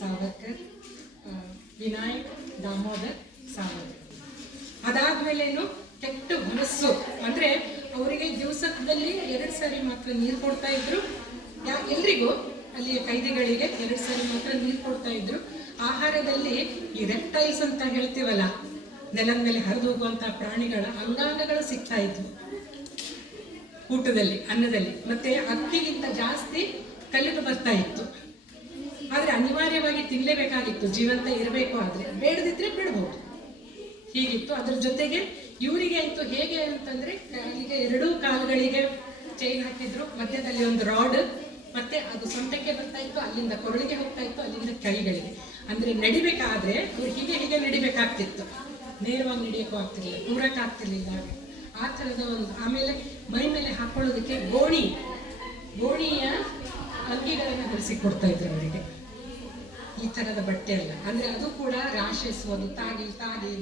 ಸಾವರ್ಕರ್, ವಿನಾಯಕ್ ದಾಮೋದರ್ ಸಾವರ್ಕರ್. ಅದಾದ್ಮೇಲೇನು ಕೆಟ್ಟ ಮನಸ್ಸು ಅಂದರೆ ಅವರಿಗೆ ದಿವಸದಲ್ಲಿ 2 ಸಾರಿ ಮಾತ್ರ ನೀರು ಕೊಡ್ತಾ ಇದ್ರು. ಎಲ್ರಿಗೂ ಅಲ್ಲಿಯ ಕೈದಿಗಳಿಗೆ 2 ಸಾರಿ ಮಾತ್ರ ನೀರು ಕೊಡ್ತಾ ಇದ್ರು. ಆಹಾರದಲ್ಲಿ ಈ ರೆಪ್ಟೈಲ್ಸ್ ಅಂತ ಹೇಳ್ತೀವಲ್ಲ, ನೆಲದ ಮೇಲೆ ಹರಿದು ಹೋಗುವಂಥ ಪ್ರಾಣಿಗಳ ಅಂಗಾಂಗಗಳು ಸಿಗ್ತಾ ಇದ್ವು ಊಟದಲ್ಲಿ, ಅನ್ನದಲ್ಲಿ. ಮತ್ತೆ ಅಕ್ಕಿಗಿಂತ ಜಾಸ್ತಿ ಕಲ್ಲಿಗೆ ಬರ್ತಾ ಇತ್ತು. ಆದರೆ ಅನಿವಾರ್ಯವಾಗಿ ತಿನ್ನಲೇಬೇಕಾಗಿತ್ತು, ಜೀವಂತ ಇರಬೇಕು. ಆದರೆ ಬೇಡದಿದ್ರೆ ಬಿಡ್ಬೋದು, ಹೀಗಿತ್ತು. ಅದ್ರ ಜೊತೆಗೆ ಇವರಿಗೆ ಅಂತೂ ಹೇಗೆ ಅಂತಂದ್ರೆ, ಕಾಲಿಗೆ 2 ಕಾಲುಗಳಿಗೆ ಚೈನ್ ಹಾಕಿದ್ರು, ಮಧ್ಯದಲ್ಲಿ ಒಂದು ರಾಡ್, ಮತ್ತೆ ಅದು ಸೊಂಟಕ್ಕೆ ಬರ್ತಾ ಇತ್ತು, ಅಲ್ಲಿಂದ ಕೊರಳಿಗೆ ಹೋಗ್ತಾ ಇತ್ತು, ಅಲ್ಲಿಂದ ಕೈಗಳಿಗೆ. ಅಂದ್ರೆ ನಡಿಬೇಕಾದ್ರೆ ಇವ್ರು ಹೀಗೆ ನಡಿಬೇಕಾಗ್ತಿತ್ತು, ನೇರವಾಗಿ ನಡಿಯೋಕ್ಕೂ ಆಗ್ತಿರ್ಲಿಲ್ಲ, ದೂರಕ್ಕಾಗ್ತಿರ್ಲಿಲ್ಲ. ಆ ಥರದ ಒಂದು. ಆಮೇಲೆ ಮೈ ಮೇಲೆ ಹಾಕೊಳ್ಳೋದಕ್ಕೆ ಗೋಣಿಯ ಅಂಗಿಗಳನ್ನು ಹೊಲಿಸಿ ಕೊಡ್ತಾ ಇದ್ರು ಅವರಿಗೆ. ಈ ಥರದ ಬಟ್ಟೆ ಅಲ್ಲ, ಅಂದರೆ ಅದು ಕೂಡ ರಾಶಸ್, ಅದು ತಾಗಿ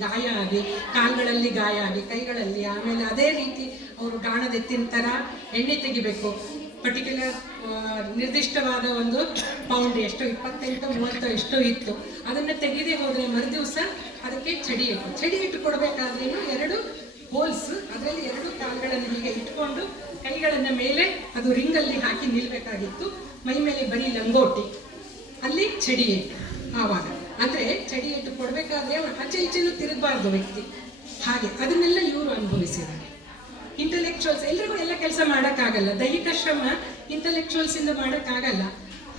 ಗಾಯ ಆಗಿ, ಕಾಲುಗಳಲ್ಲಿ ಗಾಯ ಆಗಿ, ಕೈಗಳಲ್ಲಿ. ಆಮೇಲೆ ಅದೇ ರೀತಿ ಅವರು ಗಾಣದೆತ್ತಿನ ಥರ ಎಣ್ಣೆ ತೆಗಿಬೇಕು. ಪರ್ಟಿಕ್ಯುಲರ್ ನಿರ್ದಿಷ್ಟವಾದ ಒಂದು ಪೌಂಡ್, ಎಷ್ಟು 28-30 ಎಷ್ಟೋ ಇತ್ತು. ಅದನ್ನು ತೆಗೆದೇ ಹೋದರೆ ಮರುದಿವಸ ಅದಕ್ಕೆ ಚಡಿ ಇಟ್ಟು ಕೊಡಬೇಕಾದ್ರೇನು 2 ಹೋಲ್ಸ್, ಅದರಲ್ಲಿ 2 ಕಾಲುಗಳನ್ನು ಹೀಗೆ ಇಟ್ಕೊಂಡು ಕೈಗಳನ್ನು ಮೇಲೆ ಅದು ರಿಂಗಲ್ಲಿ ಹಾಕಿ ನಿಲ್ಬೇಕಾಗಿತ್ತು. ಮೈ ಮೇಲೆ ಬರೀ ಲಂಗೋಟಿ, ಅಲ್ಲಿ ಚಡಿ ಇಟ್ಟು. ಆವಾಗ ಅಂದರೆ ಚಡಿ ಇಟ್ಟು ಕೊಡಬೇಕಾದ್ರೆ ಆಚೆ ಈಚೆನೂ ತಿರುಗಬಾರ್ದು ವ್ಯಕ್ತಿ. ಹಾಗೆ ಅದನ್ನೆಲ್ಲ ಇವರು ಅನುಭವಿಸಿದ್ದಾರೆ. ಇಂಟೆಲೆಕ್ಚುವಲ್ಸ್ ಎಲ್ರಿಗೂ ಎಲ್ಲ ಕೆಲಸ ಮಾಡೋಕ್ಕಾಗಲ್ಲ, ದೈಹಿಕ ಶ್ರಮ ಇಂಟೆಲೆಕ್ಚುವಲ್ಸ್ ಇಂದ ಮಾಡೋಕ್ಕಾಗಲ್ಲ.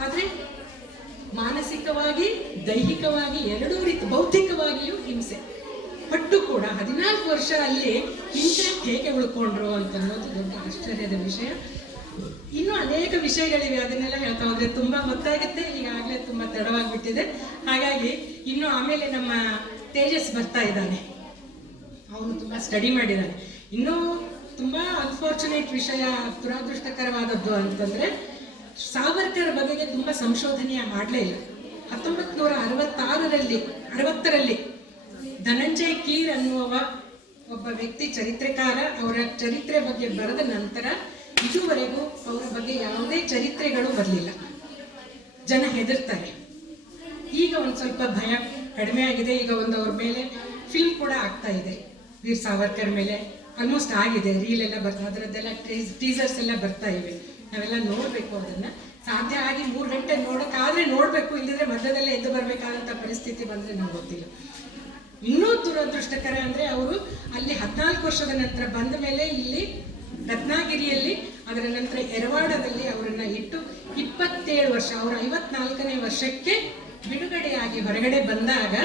ಆದರೆ ಮಾನಸಿಕವಾಗಿ, ದೈಹಿಕವಾಗಿ 2 ರೀತಿ, ಭೌತಿಕವಾಗಿಯೂ ಹಿಂಸೆ ಪಟ್ಟು ಕೂಡ 14 ವರ್ಷ ಅಲ್ಲಿ ಹಿಂಸೆ ಹೇಗೆ ಉಳ್ಕೊಂಡ್ರು ಅಂತ ಅನ್ನೋದು ದೊಡ್ಡ ಆಶ್ಚರ್ಯದ ವಿಷಯ. ಇನ್ನೂ ಅನೇಕ ವಿಷಯಗಳಿವೆ, ಅದನ್ನೆಲ್ಲ ಹೇಳ್ತಾ ಹೋದ್ರೆ ತುಂಬಾ ಗೊತ್ತಾಗುತ್ತೆ. ಈಗಾಗಲೇ ತುಂಬಾ ತಡವಾಗಿಬಿಟ್ಟಿದೆ. ಹಾಗಾಗಿ ಇನ್ನು ಆಮೇಲೆ ನಮ್ಮ ತೇಜಸ್ ಬರ್ತಾ ಇದ್ದಾನೆ, ಅವನು ತುಂಬಾ ಸ್ಟಡಿ ಮಾಡಿದ್ದಾನೆ. ಇನ್ನೂ ತುಂಬಾ ಅನ್ಫಾರ್ಚುನೇಟ್ ವಿಷಯ, ದುರಾದೃಷ್ಟಕರವಾದದ್ದು ಅಂತಂದ್ರೆ, ಸಾವರ್ಕರ್ ಬಗೆಗೆ ತುಂಬಾ ಸಂಶೋಧನೆಯ ಮಾಡಲೇ ಇಲ್ಲ. 1960ರಲ್ಲಿ ಧನಂಜಯ್ ಕೀರ್ ಅನ್ನುವ ಒಬ್ಬ ವ್ಯಕ್ತಿ ಚರಿತ್ರೆಕಾರ, ಅವರ ಚರಿತ್ರೆ ಬಗ್ಗೆ ಬರೆದ ನಂತರ ಇದುವರೆಗೂ ಅವರ ಬಗ್ಗೆ ಯಾವುದೇ ಚರಿತ್ರೆಗಳು ಬರಲಿಲ್ಲ. ಜನ ಹೆದರ್ತಾರೆ. ಈಗ ಒಂದು ಸ್ವಲ್ಪ ಭಯ ಕಡಿಮೆ ಆಗಿದೆ. ಈಗ ಒಂದು ಅವ್ರ ಮೇಲೆ ಫಿಲ್ಮ್ ಕೂಡ ಆಗ್ತಾ ಇದೆ, ವೀರ್ ಸಾವರ್ಕರ್ ಮೇಲೆ ಆಲ್ಮೋಸ್ಟ್ ಆಗಿದೆ. ರೀಲ್ ಎಲ್ಲ ಬರ್ತಾ, ಅದರದ್ದೆಲ್ಲ ಟೀಸರ್ಸ್ ಎಲ್ಲ ಬರ್ತಾ ಇವೆ. ನಾವೆಲ್ಲ ನೋಡಬೇಕು ಅದನ್ನು. ಸಾಧ್ಯ ಆಗಿ 3 ಗಂಟೆ ನೋಡೋಕ್ಕಾದ್ರೆ ನೋಡಬೇಕು, ಇಲ್ಲದ್ರೆ ಮಧ್ಯದಲ್ಲೇ ಎದ್ದು ಬರಬೇಕಾದಂಥ ಪರಿಸ್ಥಿತಿ ಬಂದರೆ ನಮ್ಗೆ ಗೊತ್ತಿಲ್ಲ. ಇನ್ನೂ ದುರದೃಷ್ಟಕರ ಅಂದರೆ, ಅವರು ಅಲ್ಲಿ 14 ವರ್ಷದ ನಂತರ ಬಂದ ಮೇಲೆ ಇಲ್ಲಿ ರತ್ನಾಗಿರಿಯಲ್ಲಿ, ಅದರ ನಂತರ ಎರವಾಡದಲ್ಲಿ ಅವರನ್ನ ಇಟ್ಟು 27 ವರ್ಷ, ಅವರ 54ನೇ ವರ್ಷಕ್ಕೆ ಬಿಡುಗಡೆಯಾಗಿ ಹೊರಗಡೆ ಬಂದಾಗ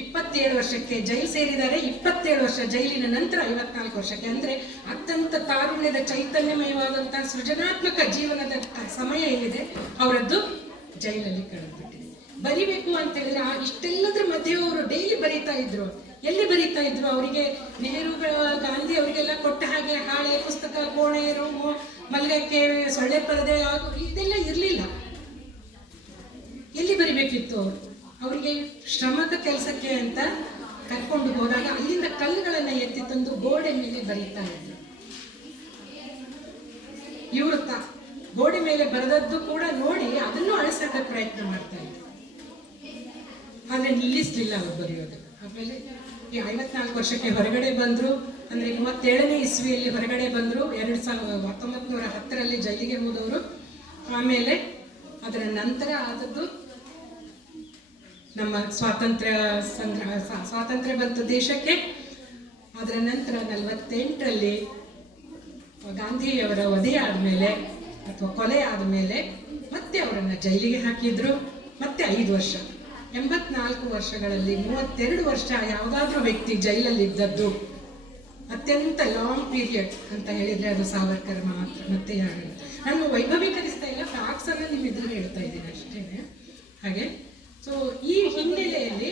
27 ವರ್ಷಕ್ಕೆ ಜೈಲು ಸೇರಿದ್ದಾರೆ. 27 ವರ್ಷ ಜೈಲಿನ ನಂತರ 54 ವರ್ಷಕ್ಕೆ, ಅಂದರೆ ಅತ್ಯಂತ ತಾರುಣ್ಯದ ಚೈತನ್ಯಮಯವಾದಂತಹ ಸೃಜನಾತ್ಮಕ ಜೀವನದ ಸಮಯ ಏನಿದೆ ಅವರದ್ದು ಜೈಲಲ್ಲಿ ಕಳೆದ್ಬಿಟ್ಟಿದೆ. ಬರಿಬೇಕು ಅಂತ ಹೇಳಿದ್ರೆ ಇಷ್ಟೆಲ್ಲದ್ರ ಮಧ್ಯೆ ಅವರು ಡೈಲಿ ಬರೀತಾ ಇದ್ರು. ಎಲ್ಲಿ ಬರೀತಾ ಇದ್ರು? ಅವರಿಗೆ ನೆಹರು, ಗಾಂಧಿ ಅವರಿಗೆಲ್ಲ ಕೊಟ್ಟ ಹಾಗೆ ಹಾಳೆ, ಪುಸ್ತಕ, ಕೋಣೆ, ರೂಮು, ಮಲ್ಗಕ್ಕೆ, ಸೊಳ್ಳೆ ಪರದೆ ಇದೆಲ್ಲ ಇರಲಿಲ್ಲ. ಎಲ್ಲಿ ಬರಿಬೇಕಿತ್ತು? ಅವರಿಗೆ ಶ್ರಮದ ಕೆಲಸಕ್ಕೆ ಅಂತ ಕರ್ಕೊಂಡು ಹೋದಾಗ ಅಲ್ಲಿಂದ ಕಲ್ಲುಗಳನ್ನು ಎತ್ತಿ ತಂದು ಗೋಡೆ ಮೇಲೆ ಬರೀತಾ ಇದ್ರು. ಇವರು ಗೋಡೆ ಮೇಲೆ ಬರೆದದ್ದು ಕೂಡ ನೋಡಿ ಅದನ್ನು ಅಳಿಸಕ್ಕೆ ಪ್ರಯತ್ನ ಮಾಡ್ತಾ ಇದ್ರು. ಆದರೆ ನಿಲ್ಲಿಸಲಿಲ್ಲ ಅವ್ರು ಬರೆಯೋದು. ಆಮೇಲೆ ಈ 54 ವರ್ಷಕ್ಕೆ ಹೊರಗಡೆ ಬಂದರು. ಅಂದರೆ 37ನೇ ಇಸ್ವಿಯಲ್ಲಿ ಹೊರಗಡೆ ಬಂದರು. 1910ರಲ್ಲಿ ಜೈಲಿಗೆ ಹೋದವರು. ಆಮೇಲೆ ಅದರ ನಂತರ ಆದದ್ದು ನಮ್ಮ ಸ್ವಾತಂತ್ರ್ಯ ಬಂತು ದೇಶಕ್ಕೆ. ಅದರ ನಂತರ 48ರಲ್ಲಿ ಗಾಂಧಿಯವರ ವಧೆ ಆದಮೇಲೆ ಅಥವಾ ಕೊಲೆ ಆದಮೇಲೆ ಮತ್ತೆ ಅವರನ್ನು ಜೈಲಿಗೆ ಹಾಕಿದ್ರು. ಮತ್ತೆ 5 ವರ್ಷ, 84 ವರ್ಷಗಳಲ್ಲಿ 32 ವರ್ಷ ಯಾವುದಾದ್ರೂ ವ್ಯಕ್ತಿ ಜೈಲಲ್ಲಿ ಇದ್ದದ್ದು ಅತ್ಯಂತ ಲಾಂಗ್ ಪೀರಿಯಡ್ ಅಂತ ಹೇಳಿದರೆ ಅದು ಸಾವರ್ಕರ್ ಮಾತ್ರ, ಮತ್ತೆ ಯಾರಿಲ್ಲ. ನಾನು ವೈಭವೀಕರಿಸ್ತಾ ಇಲ್ಲ, ಫ್ಯಾಕ್ಟ್ಸ್ ಅನ್ನು ನಿಮ್ಮ ಎದುರು ಹೇಳ್ತಾ ಇದ್ದೀನಿ ಅಷ್ಟೇ. ಹಾಗೆ ಸೊ ಈ ಹಿನ್ನೆಲೆಯಲ್ಲಿ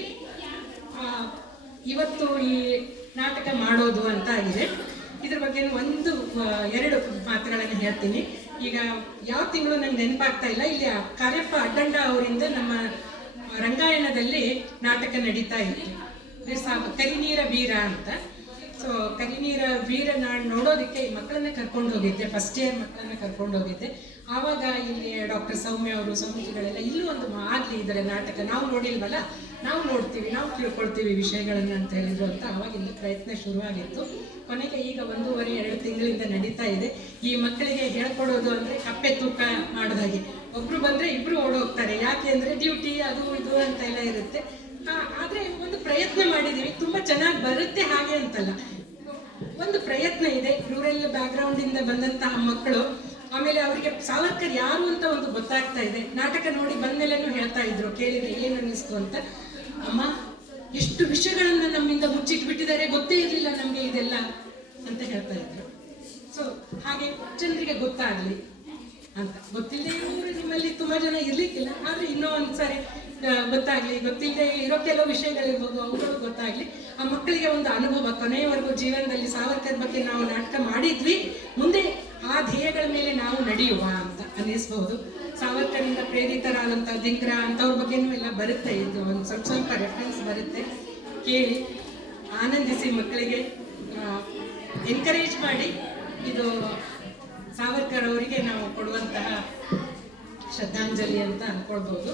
ಇವತ್ತು ಈ ನಾಟಕ ಮಾಡೋದು ಅಂತ ಆಗಿದೆ. ಇದ್ರ ಬಗ್ಗೆ 1-2 ಮಾತುಗಳನ್ನು ಹೇಳ್ತೀನಿ. ಈಗ ಯಾವ ತಿಂಗಳು ನಂಗೆ ನೆನಪಾಗ್ತಾ ಇಲ್ಲ. ಇಲ್ಲಿ ಕಾರ್ಯಪ್ಪ ಅಡ್ಡಂಡ ಅವರಿಂದ ನಮ್ಮ ರಂಗಾಯಣದಲ್ಲಿ ನಾಟಕ ನಡೀತಾ ಇತ್ತು, ಕರಿನೀರ ವೀರ ಅಂತ. ಸೊ ಸೊ ಕರಿನೀರ ವೀರನಾಡ್ ನೋಡೋದಕ್ಕೆ ಈ ಮಕ್ಕಳನ್ನ ಕರ್ಕೊಂಡು ಹೋಗಿದ್ದೆ, ಫಸ್ಟ್ ಇಯರ್ ಮಕ್ಕಳನ್ನ ಕರ್ಕೊಂಡು ಹೋಗಿದ್ದೆ. ಆವಾಗ ಇಲ್ಲಿ ಡಾಕ್ಟರ್ ಸೌಮ್ಯ ಅವರು, ಸ್ವಾಮೀಜಿಗಳೆಲ್ಲ ಇಲ್ಲೂ ಒಂದು ಆಗಲಿ ಇದರ ನಾಟಕ, ನಾವು ನೋಡಿಲ್ವಲ್ಲ, ನಾವು ನೋಡ್ತೀವಿ, ನಾವು ತಿಳ್ಕೊಳ್ತೀವಿ ವಿಷಯಗಳನ್ನ ಅಂತ ಹೇಳಿದ್ರು ಅಂತ ಆವಾಗ ಇಲ್ಲಿ ಪ್ರಯತ್ನ ಶುರುವಾಗಿತ್ತು. ಕೊನೆಗೆ ಈಗ 1.5-2 ತಿಂಗಳಿಂದ ನಡೀತಾ ಇದೆ. ಈ ಮಕ್ಕಳಿಗೆ ಹೇಳ್ಕೊಡೋದು ಅಂದರೆ ಕಪ್ಪೆ ತೂಕ ಮಾಡೋದಾಗಿ, ಒಬ್ರು ಬಂದರೆ ಇಬ್ರು ಓಡೋಗ್ತಾರೆ. ಯಾಕೆ ಅಂದರೆ ಡ್ಯೂಟಿ ಅದು ಇದು ಅಂತ ಎಲ್ಲ ಇರುತ್ತೆ. ಆದರೆ ಒಂದು ಪ್ರಯತ್ನ ಮಾಡಿದ್ದೀವಿ, ತುಂಬ ಚೆನ್ನಾಗಿ ಬರುತ್ತೆ ಹಾಗೆ ಅಂತಲ್ಲ, ಒಂದು ಪ್ರಯತ್ನ ಇದೆ. ರೂರಲ್ ಬ್ಯಾಕ್ಗ್ರೌಂಡಿಂದ ಬಂದಂತಹ ಮಕ್ಕಳು, ಆಮೇಲೆ ಅವರಿಗೆ ಸಾವರ್ಕರ್ ಯಾರು ಅಂತ ಒಂದು ಗೊತ್ತಾಗ್ತಾ ಇದೆ. ನಾಟಕ ನೋಡಿ ಬಂದ್ಮೇಲೆನೂ ಹೇಳ್ತಾ ಇದ್ರು, ಕೇಳಿದ್ರೆ ಏನು ಅನ್ನಿಸ್ತು ಅಂತ, ಅಮ್ಮ ಎಷ್ಟು ವಿಷಯಗಳನ್ನ ನಮ್ಮಿಂದ ಮುಚ್ಚಿಟ್ಬಿಟ್ಟಿದ್ದಾರೆ, ಗೊತ್ತೇ ಇರಲಿಲ್ಲ ನಮಗೆ ಇದೆಲ್ಲ ಅಂತ ಹೇಳ್ತಾ ಇದ್ರು. ಸೊ ಹಾಗೆ ಜನರಿಗೆ ಗೊತ್ತಾಗಲಿ ಅಂತ. ಗೊತ್ತಿಲ್ಲದೆ ಇರೋರು ನಿಮ್ಮಲ್ಲಿ ತುಂಬ ಜನ ಇರ್ಲಿಕ್ಕಿಲ್ಲ, ಆದರೆ ಇನ್ನೂ ಒಂದ್ಸಾರಿ ಗೊತ್ತಾಗ್ಲಿ, ಗೊತ್ತಿಲ್ಲದೆ ಇರೋ ಕೆಲವು ವಿಷಯಗಳಿರ್ಬೋದು ಅವುಗಳು ಗೊತ್ತಾಗ್ಲಿ, ಆ ಮಕ್ಕಳಿಗೆ ಒಂದು ಅನುಭವ. ಕೊನೆಯವರೆಗೂ ಜೀವನದಲ್ಲಿ ಸಾವರ್ಕರ್ ಬಗ್ಗೆ ನಾವು ನಾಟಕ ಮಾಡಿದ್ವಿ, ಮುಂದೆ ಆ ಧ್ಯೇಯಗಳ ಮೇಲೆ ನಾವು ನಡೆಯುವ ಅಂತ ಅನ್ನಿಸ್ಬಹುದು. ಸಾವರ್ಕರಿಂದ ಪ್ರೇರಿತರಾದಂಥ ದಿಂಗ್ರ ಅಂಥವ್ರ ಬಗ್ಗೆನೂ ಎಲ್ಲ ಬರುತ್ತೆ, ಇದು ಒಂದು ಸ್ವಲ್ಪ ರೆಫರೆನ್ಸ್ ಬರುತ್ತೆ, ಕೇಳಿ ಆನಂದಿಸಿ, ಮಕ್ಕಳಿಗೆ ಎನ್ಕರೇಜ್ ಮಾಡಿ. ಇದು ಸಾವರ್ಕರ್ ಅವರಿಗೆ ನಾವು ಕೊಡುವಂತಹ ಶ್ರದ್ಧಾಂಜಲಿ ಅಂತ ಅನ್ಕೊಳ್ಬೋದು.